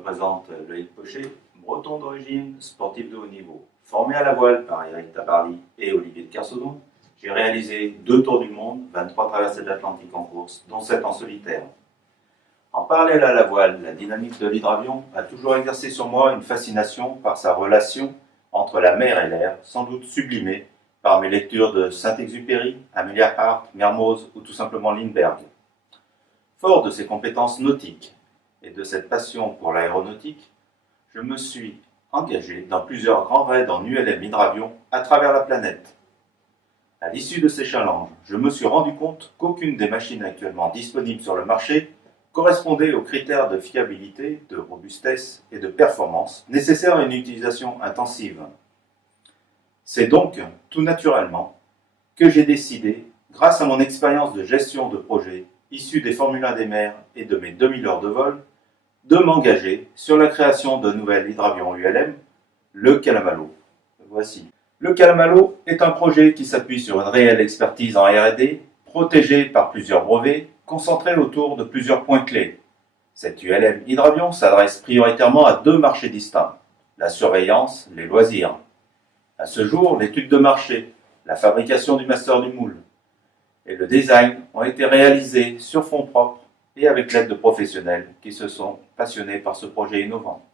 présente Loïc Pochet, breton d'origine, sportif de haut niveau. Formé à la voile par Eric Tabarly et Olivier de Kersauzon, j'ai réalisé 2 tours du monde, 23 traversées de l'Atlantique en course, dont 7 en solitaire. En parallèle à la voile, la dynamique de l'hydravion a toujours exercé sur moi une fascination par sa relation entre la mer et l'air, sans doute sublimée par mes lectures de Saint-Exupéry, Amelia Hart, Mermoz ou tout simplement Lindbergh. Fort de ses compétences nautiques et de cette passion pour l'aéronautique, je me suis engagé dans plusieurs grands raids en ULM hydravion à travers la planète. À l'issue de ces challenges, je me suis rendu compte qu'aucune des machines actuellement disponibles sur le marché correspondait aux critères de fiabilité, de robustesse et de performance nécessaires à une utilisation intensive. C'est donc, tout naturellement, que j'ai décidé, grâce à mon expérience de gestion de projet issue des Formule 1 des mers et de mes 2000 heures de vol, de m'engager sur la création d'un nouvel hydravion ULM, le Calamaio. Voici. Le Calamaio est un projet qui s'appuie sur une réelle expertise en R&D, protégé par plusieurs brevets, concentré autour de plusieurs points clés. Cet ULM hydravion s'adresse prioritairement à 2 marchés distincts, la surveillance, les loisirs. À ce jour, l'étude de marché, la fabrication du master du moule et le design ont été réalisés sur fonds propres et avec l'aide de professionnels qui se sont passionnés par ce projet innovant.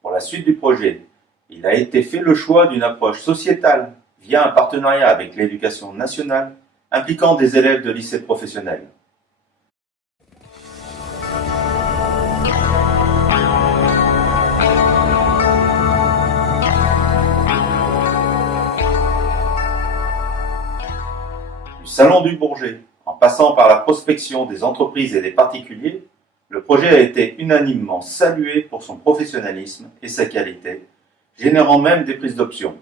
Pour la suite du projet, il a été fait le choix d'une approche sociétale via un partenariat avec l'éducation nationale impliquant des élèves de lycées professionnels. Du Salon du Bourget, en passant par la prospection des entreprises et des particuliers, le projet a été unanimement salué pour son professionnalisme et sa qualité, générant même des prises d'options.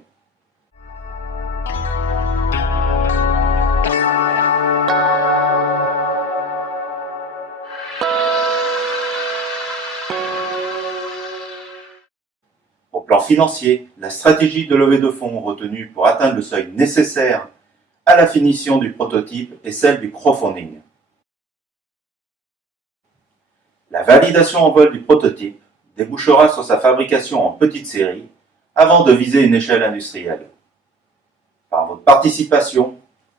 Au plan financier, la stratégie de levée de fonds retenue pour atteindre le seuil nécessaire à la finition du prototype est celle du crowdfunding. La validation en vol du prototype débouchera sur sa fabrication en petite série avant de viser une échelle industrielle. Par votre participation,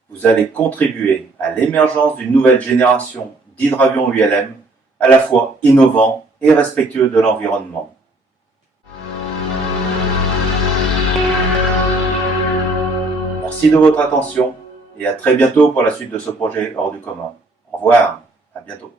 vous allez contribuer à l'émergence d'une nouvelle génération d'hydravions ULM à la fois innovants et respectueux de l'environnement. Merci de votre attention et à très bientôt pour la suite de ce projet hors du commun. Au revoir, à bientôt.